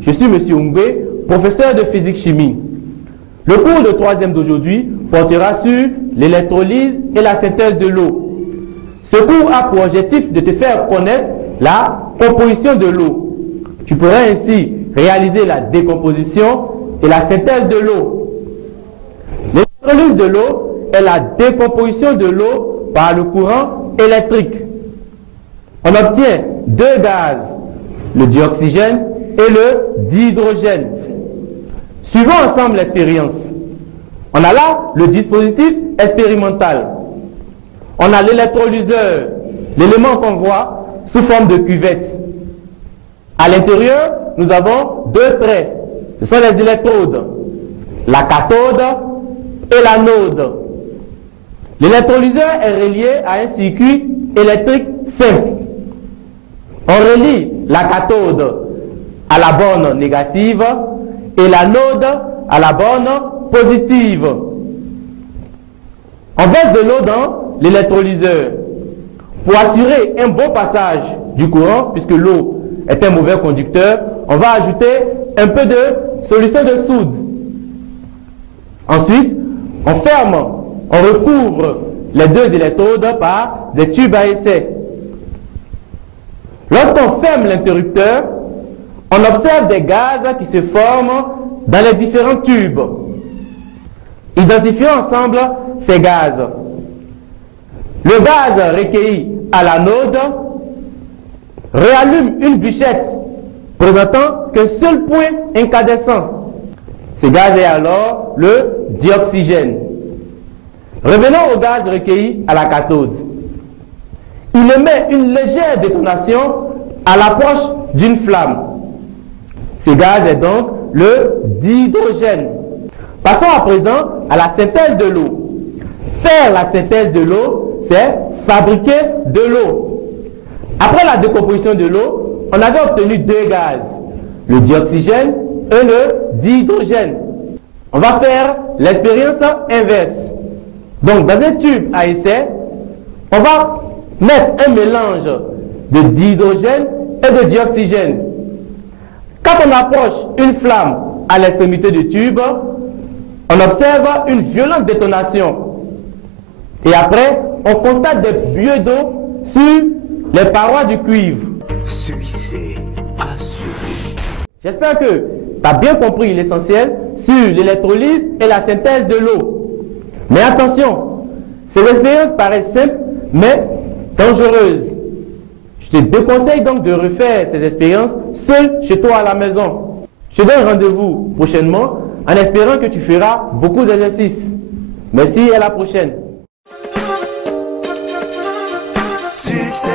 Je suis Monsieur Ungwe, professeur de physique-chimie. Le cours de 3e d'aujourd'hui portera sur l'électrolyse et la synthèse de l'eau. Ce cours a pour objectif de te faire connaître la composition de l'eau. Tu pourras ainsi réaliser la décomposition et la synthèse de l'eau. L'électrolyse de l'eau est la décomposition de l'eau par le courant électrique. On obtient deux gaz, le dioxygène et le dihydrogène. Suivons ensemble l'expérience. On a là le dispositif expérimental. On a l'électrolyseur, l'élément qu'on voit sous forme de cuvette. À l'intérieur, nous avons deux traits. Ce sont les électrodes, la cathode et l'anode. L'électrolyseur est relié à un circuit électrique simple. On relie la cathode à la borne négative et l'anode à la borne positive. On verse de l'eau dans l'électrolyseur. Pour assurer un bon passage du courant, puisque l'eau est un mauvais conducteur, on va ajouter un peu de solution de soude. Ensuite, on ferme, on recouvre les deux électrodes par des tubes à essai. Lorsqu'on ferme l'interrupteur, on observe des gaz qui se forment dans les différents tubes. Identifions ensemble ces gaz. Le gaz recueilli à l'anode réallume une bûchette présentant qu'un seul point incandescent. Ce gaz est alors le dioxygène. Revenons au gaz recueilli à la cathode. Il émet une légère détonation à l'approche d'une flamme. Ce gaz est donc le dihydrogène. Passons à présent à la synthèse de l'eau. Faire la synthèse de l'eau, c'est fabriquer de l'eau. Après la décomposition de l'eau, on avait obtenu deux gaz, le dioxygène et le dihydrogène. On va faire l'expérience inverse. Donc, dans un tube à essai, on va mettre un mélange de dihydrogène et de dioxygène. Quand on approche une flamme à l'extrémité du tube, on observe une violente détonation. Et après, on constate des buées d'eau sur les parois du cuivre. Succès assuré. J'espère que tu as bien compris l'essentiel sur l'électrolyse et la synthèse de l'eau. Mais attention, ces expériences paraissent simples, mais dangereuses. Je te déconseille donc de refaire ces expériences seul chez toi à la maison. Je te donne rendez-vous prochainement en espérant que tu feras beaucoup d'exercices. Merci et à la prochaine. Succès